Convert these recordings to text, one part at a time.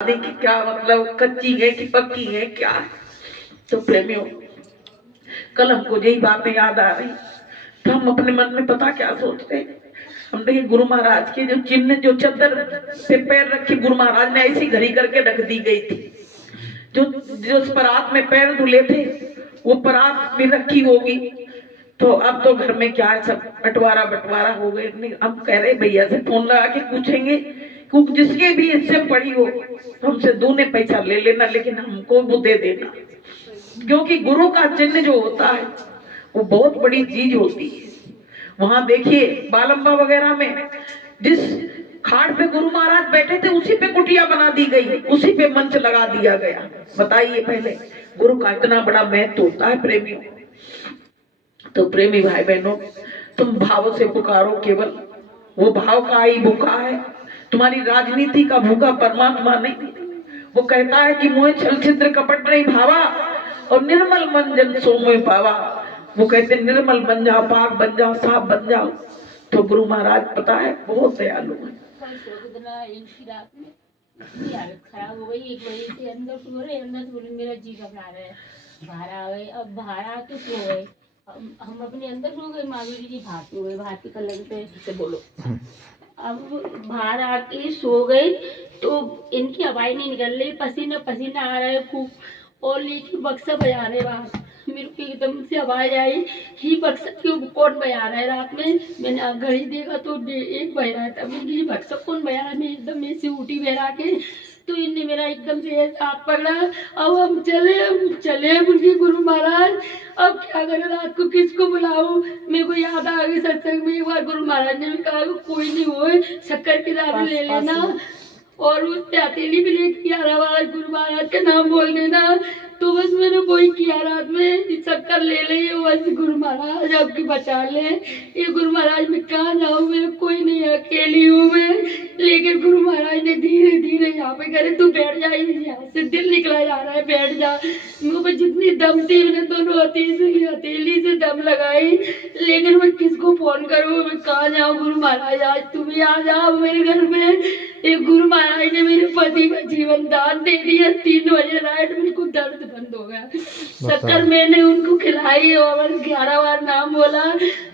की क्या मतलब, कच्ची है कि पक्की है क्या। तो प्रेमियों, कल हमको यही बातें याद आ रही, तो हम अपने मन में पता क्या सोचते हैं। हम देखे गुरु महाराज के जो चिन्ह, जो चद्दर पे पैर रखे गुरु महाराज ने ऐसी घड़ी करके रख दी गई थी। जो जो परात में पैर धुले थे वो परात भी रखी होगी। तो अब तो घर में क्या है, सब बंटवारा बंटवारा हो गए। हम कह रहे भैया से फोन लगा के पूछेंगे, क्योंकि जिसके भी हिस्से पड़ी हो तो हमसे दूने पैसा ले लेना, लेकिन हमको वो दे देना। क्योंकि गुरु का चिन्ह जो होता है वो बहुत बड़ी चीज होती है। वहां देखिए बालंबा वगैरह में जिस खाट पे गुरु महाराज बैठे थे उसी पे कुटिया बना दी गई, उसी पे मंच लगा दिया गया। बताइए, पहले गुरु का इतना बड़ा महत्व होता है प्रेमियों। तो प्रेमी भाई बहनों, तुम भाव से पुकारो, केवल वो भाव का ही भूखा है। तुम्हारी राजनीति का भूखा परमात्मा नहीं। वो कहता है कि मोह छल छिद्र कपट नहीं भावा और निर्मल मन जन सो मोह पावा। वो कहते निर्मल बन जाओ, पाक बन जाओ, साफ बन जाओ। तो गुरु महाराज पता है बहुत दयालु है। हालत खराब हो गई, 1 बजे से अंदर सो रहे, अंदर से बोले मेरा जी घबरा रहा है, बाहर आ गए। अब बाहर आके सो गए, हम अपने अंदर सो गए, माधुरी जी बाहर सो गए, बाहर के कलर पे से बोलो। अब बाहर आके सो गए तो इनकी हवाई नहीं निकल रही, पसीना पसीना आ रहा है खूब, और लेके बक्सा बजा रहे बाहर। मेरे को एकदम से आवाज आई कि बक्सा क्यों कौन बजा रहा है रात में। मैंने घड़ी देखा तो 1 बज रहा था। मैंने बक्सा कौन बजा रहा है, मैं एकदम से उठी बहरा के। तो इनने मेरा एकदम से हाथ पकड़ा। अब हम चले उनके गुरु महाराज, अब क्या करें, रात को किसको बुलाऊं। मेरे को याद आ गई सत्संग में एक बार गुरु महाराज ने भी कहा कोई नहीं हो, शक्कर की दारू ले लेना और उस पे हथेली भी लेके 11 बार गुरु महाराज का नाम बोल देना। तो बस मैंने वही किया, रात में शक्कर ले ली, बस गुरु महाराज आपकी बचा ले। ये गुरु महाराज मैं कहाँ जाऊँ, मेरे कोई नहीं है, अकेली हूँ मैं। लेकिन गुरु महाराज ने धीरे धीरे यहाँ पे करे तू बैठ जा, यहाँ से दिल निकला जा रहा है, बैठ जा। मुँह पे जितनी दम थी मैंने दोनों हथेली से दम लगाई, लेकिन मैं किसको फोन करूँ, मैं कहाँ जाऊँ। गुरु महाराज आज तुम ही आ जाओ मेरे घर में। ये गुरु महाराज ने मेरे पति का जीवन दान दे दिया। 3 बजे रात बिल्कुल दर्द बंद हो गया। शक्कर मैंने उनको खिलाई और 11 बार नाम बोला।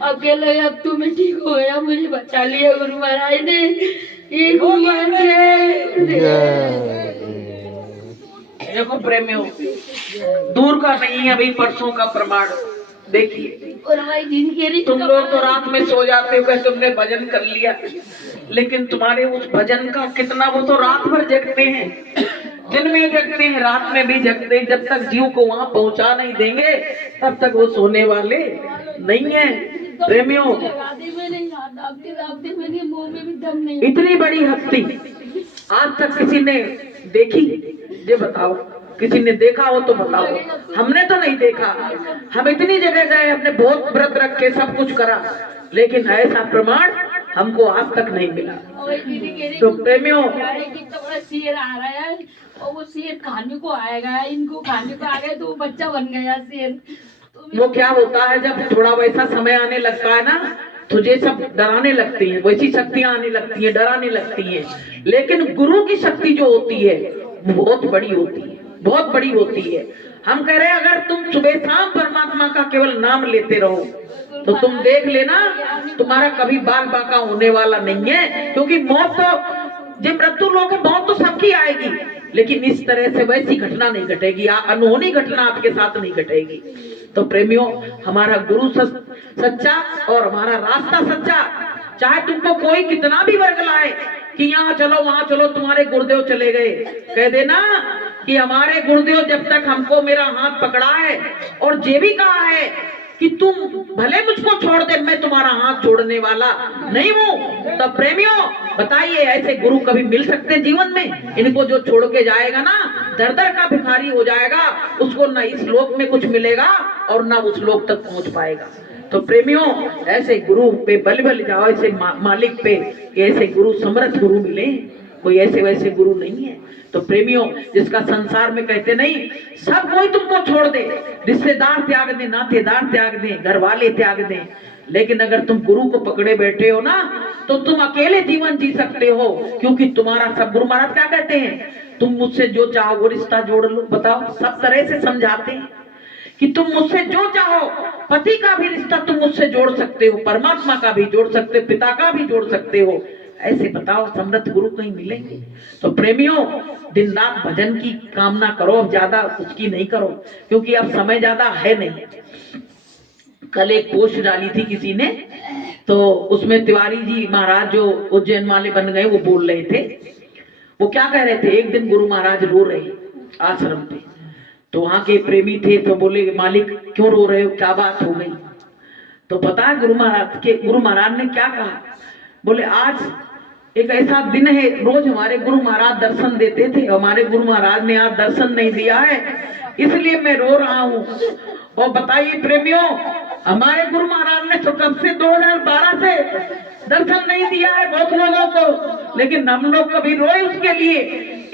अब कह लगे अब तुम्हें ठीक हो गया, मुझे बचा लिया गुरु महाराज ने। ये गुरु महाराज देखो प्रेमियों, दूर का नहीं है अभी परसों का प्रमाण। देखिए तुम लोग तो रात में सो जाते हो कि तुमने भजन कर लिया, लेकिन तुम्हारे उस भजन का कितना, वो तो रात भर जगते हैं, दिन में जगते हैं, रात में भी जगते हैं। जब तक जीव को वहां पहुंचा नहीं देंगे तब तक वो सोने वाले नहीं है प्रेमियों। इतनी बड़ी हस्ती आज तक किसी ने देखी? ये बताओ, किसी ने देखा हो तो बताओ। हमने तो नहीं देखा। हम इतनी जगह गए, हमने बहुत व्रत रखे, सब कुछ करा, लेकिन ऐसा प्रमाण हमको आज तक नहीं मिला। तो प्रेमियों, शेर आ रहा है और वो शेर खाने को आएगा, इनको खाने को आ गया तो वो बच्चा बन गया शेर। वो क्या होता है, जब थोड़ा वैसा समय आने लगता है ना, तुझे सब डराने लगती हैं, वैसी शक्तियां आने लगती हैं, डराने लगती हैं। लेकिन गुरु की शक्ति जो होती है वो बहुत बड़ी होती है, बहुत बड़ी होती है। हम कह रहे हैं अगर तुम सुबह शाम परमात्मा का केवल नाम लेते रहो तो तुम देख लेना तुम्हारा कभी बाल बाका होने वाला नहीं है। क्योंकि मौत तो, जब मृत्यु लोग है, मौत तो सबकी आएगी, लेकिन इस तरह से वैसी घटना नहीं घटेगी, अनहोनी घटना आपके साथ नहीं घटेगी। तो प्रेमियों, हमारा गुरु सच्चा और हमारा रास्ता सच्चा। चाहे तुमको कोई कितना भी वर्ग लाए कि यहाँ चलो वहां चलो, तुम्हारे गुरुदेव चले गए, कह देना कि हमारे गुरुदेव जब तक हमको मेरा हाथ पकड़ा है और ये भी कहा है कि तुम भले मुझको छोड़ दे, मैं तुम्हारा हाथ छोड़ने वाला नहीं हूँ। तो प्रेमियों बताइए, ऐसे गुरु कभी मिल सकते हैं जीवन में? इनको जो छोड़ के जाएगा ना, दर दर का भिखारी हो जाएगा, उसको ना इस लोक में कुछ मिलेगा और ना उस लोक तक पहुंच पाएगा। तो प्रेमियों, ऐसे गुरु पे बल जाओ, ऐसे मालिक पे, ऐसे गुरु समर्थ गुरु मिले, कोई ऐसे वैसे गुरु नहीं है। तो प्रेमियों, जिसका संसार में कहते नहीं सब कोई तुमको छोड़ दे, रिश्तेदार त्याग दे, नातेदार त्याग दे, घर वाले त्याग दे, लेकिन अगर तुम गुरु को पकड़े बैठे हो ना तो तुम अकेले जीवन जी सकते हो। क्योंकि तुम्हारा सब, गुरु महाराज क्या कहते हैं, तुम मुझसे जो चाहो वो रिश्ता जोड़ लो। बताओ, सब तरह से समझाते हैं कि तुम मुझसे जो चाहो, पति का भी रिश्ता तुम मुझसे जोड़ सकते हो, परमात्मा का भी जोड़ सकते हो, पिता का भी जोड़ सकते हो। ऐसे बताओ समर्थ गुरु कहीं मिलेंगे? तो प्रेमियों, दिन रात भजन की कामना करो, ज्यादा उसकी नहीं करो, क्योंकि अब समय ज्यादा है नहीं। कल एक पोस्ट डाली थी किसी ने, तो उसमें तिवारी जी महाराज जो उज्जैन वाले बन गए, वो बोल रहे थे, वो क्या कह रहे थे, एक दिन गुरु महाराज रो रहे आश्रम पे, तो वहां के प्रेमी थे, तो बोले मालिक क्यों रो रहे हो, क्या बात हो गई? तो पता है गुरु महाराज ने क्या कहा? बोले आज एक ऐसा दिन है, रोज हमारे गुरु महाराज दर्शन देते थे, हमारे गुरु महाराज ने आज दर्शन नहीं दिया है, इसलिए मैं रो रहा हूँ। और बताइए प्रेमियों, हमारे गुरु महाराज ने तो कब से 2012 से दर्शन नहीं दिया है बहुत लोगों को, लेकिन हम लोग कभी रोए उसके लिए?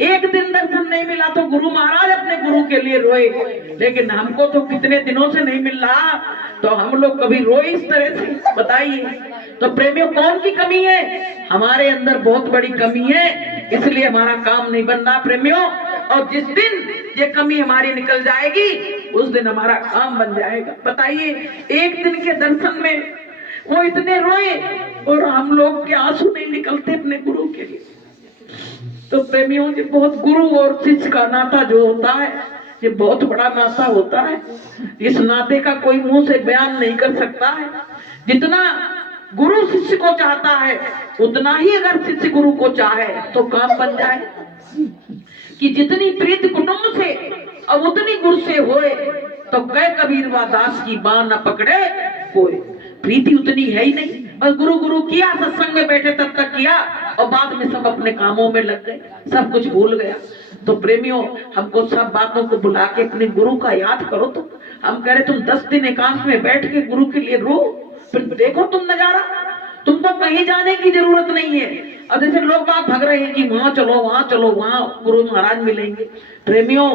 एक दिन दर्शन नहीं मिला तो गुरु महाराज अपने गुरु के लिए रोए, लेकिन हमको तो कितने दिनों से नहीं मिल रहा, तो हम लोग कभी रोए इस तरह से? बताइए। तो प्रेमियों, कौन की कमी है? हमारे अंदर बहुत बड़ी कमी है, इसलिए हमारा काम नहीं बन रहा प्रेमियों। और जिस दिन ये कमी हमारी निकल जाएगी, उस दिन हमारा काम बन जाएगा। बताइए, एक दिन के दर्शन में वो इतने रोए और हम लोग के आंसू नहीं निकलते अपने गुरु के लिए। तो प्रेमियों, ये बहुत गुरु और शिष्य का नाता जो होता है, ये बहुत बड़ा नाता होता है। इस नाते का कोई मुंह से बयान नहीं कर सकता है। जितना गुरु शिष्य को चाहता है, उतना ही अगर शिष्य गुरु को चाहे तो काम बन जाए। कि जितनी प्रीत कुटुंब से अब उतनी गुरु से होए, तो कह कबीर वा दास की बाँ न पकड़े कोई। प्रीति उतनी है ही नहीं, बस गुरु गुरु किया, सत्संग में बैठे तब तक किया, और बाद में सब अपने कामों में लग गए, सब कुछ भूल गया। तो प्रेमियों, हमको सब बातों को भुला के अपने गुरु का याद करो। तो हम कह रहे तुम 10 दिन एकांत में बैठ के गुरु के लिए रो, फिर देखो तुम नजारा, तुमको कहीं जाने की जरूरत नहीं है। अब जैसे लोग बात भाग रहे हैं कि वहां चलो वहां चलो, वहां गुरु महाराज मिलेंगे। प्रेमियों,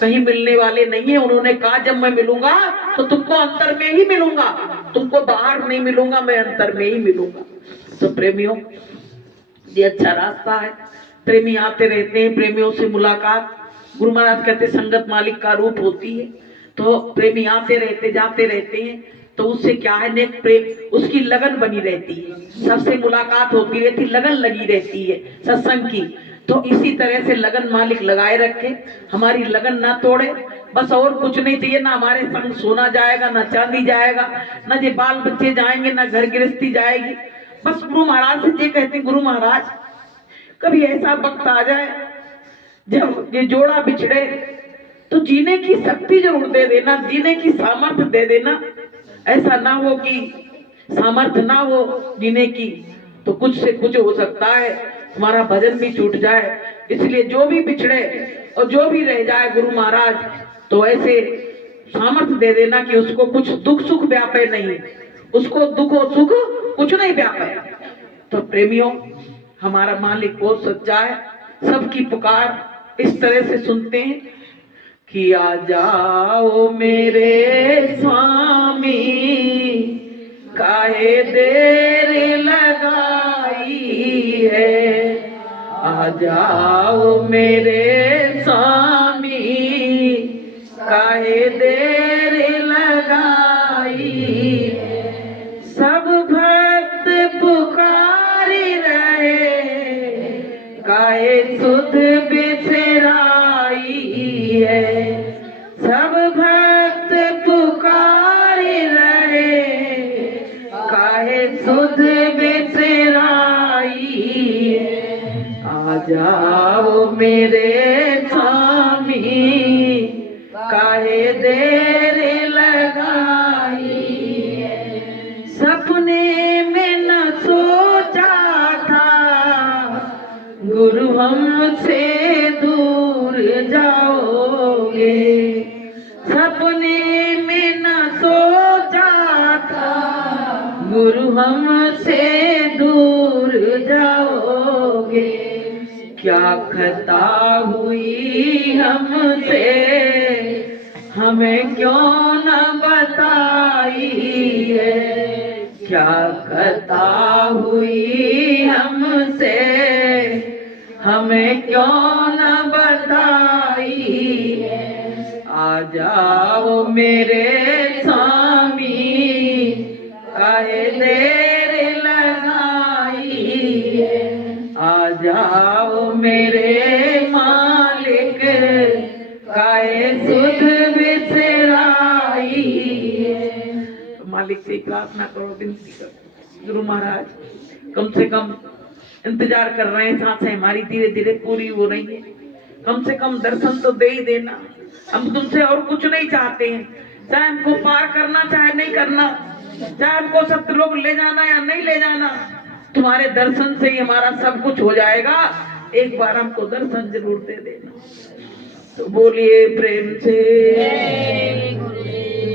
कहीं मिलने वाले नहीं है। उन्होंने कहा जब मैं मिलूंगा तो तुमको अंतर में ही मिलूंगा, तुमको बाहर नहीं मिलूंगा, मैं अंतर में ही मिलूंगा। तो प्रेमियों, ये अच्छा रास्ता है। प्रेमी आते रहते हैं, प्रेमियों से मुलाकात, गुरु महाराज कहते संगत मालिक का रूप होती है। तो प्रेमी आते रहते जाते रहते हैं, तो उससे क्या है, नेक प्रेम, उसकी लगन बनी रहती है, सबसे मुलाकात होती रहती, लगन लगी रहती है सत्संग की। तो इसी तरह से लगन मालिक लगाए रखे, हमारी लगन ना तोड़े, बस और कुछ नहीं चाहिए। ना हमारे संग सोना जाएगा, ना चांदी जाएगा, ना ये बाल बच्चे जाएंगे, ना घर गृहस्थी जाएगी। बस गुरु महाराज से ये कहते, गुरु महाराज कभी ऐसा वक्त आ जाए जब ये जोड़ा बिछड़े, तो जीने की शक्ति जरूर दे देना, जीने की सामर्थ्य दे देना। ऐसा ना हो कि सामर्थ्य ना हो जीने की, तो कुछ से कुछ हो सकता है, हमारा भजन भी छूट जाए। इसलिए जो भी बिछड़े और जो भी रह जाए गुरु महाराज, तो ऐसे सामर्थ्य दे देना कि उसको कुछ दुख सुख व्यापे नहीं, उसको दुख और सुख कुछ नहीं व्यापे। तो प्रेमियों, हमारा मालिक बहुत सच्चा है, सबकी पुकार इस तरह से सुनते हैं कि आ जाओ मेरे स्वामी, काहे देर लगाई है, आ जाओ मेरे स्वामी, काहे देर लगाई है। सब भक्त पुकारी रहे, काहे सुध बिसराई है। सब भक्त पुकारी रहे, काहे सुध बिसराई है। आ जाओ मेरे स्वामी, काहे देर लगाई है। सपने में न सोचा था गुरु हमसे दूर जाओगे, सपने में न सोचा था गुरु हमसे दूर जाओगे। क्या खता हुई हमसे, हमें क्यों न बताई है। क्या खता हुई हमसे, हमें क्यों न बताई जाओ मेरे स्वामी, काहे देर लगाई है, आ जाओ मेरे मालिक, काहे सुध बिसराई है। तो मालिक से प्रार्थना करो, विनती करो, गुरु महाराज कम से कम इंतजार कर रहे हैं, सांसें हमारी धीरे धीरे पूरी हो रही है, कम से कम दर्शन तो दे ही देना। हम तुमसे और कुछ नहीं चाहते हैं, चाहे हमको पार करना चाहे नहीं करना, चाहे हमको सत्यलोक ले जाना या नहीं ले जाना, तुम्हारे दर्शन से ही हमारा सब कुछ हो जाएगा। एक बार हमको दर्शन जरूर दे देना। तो बोलिए प्रेम से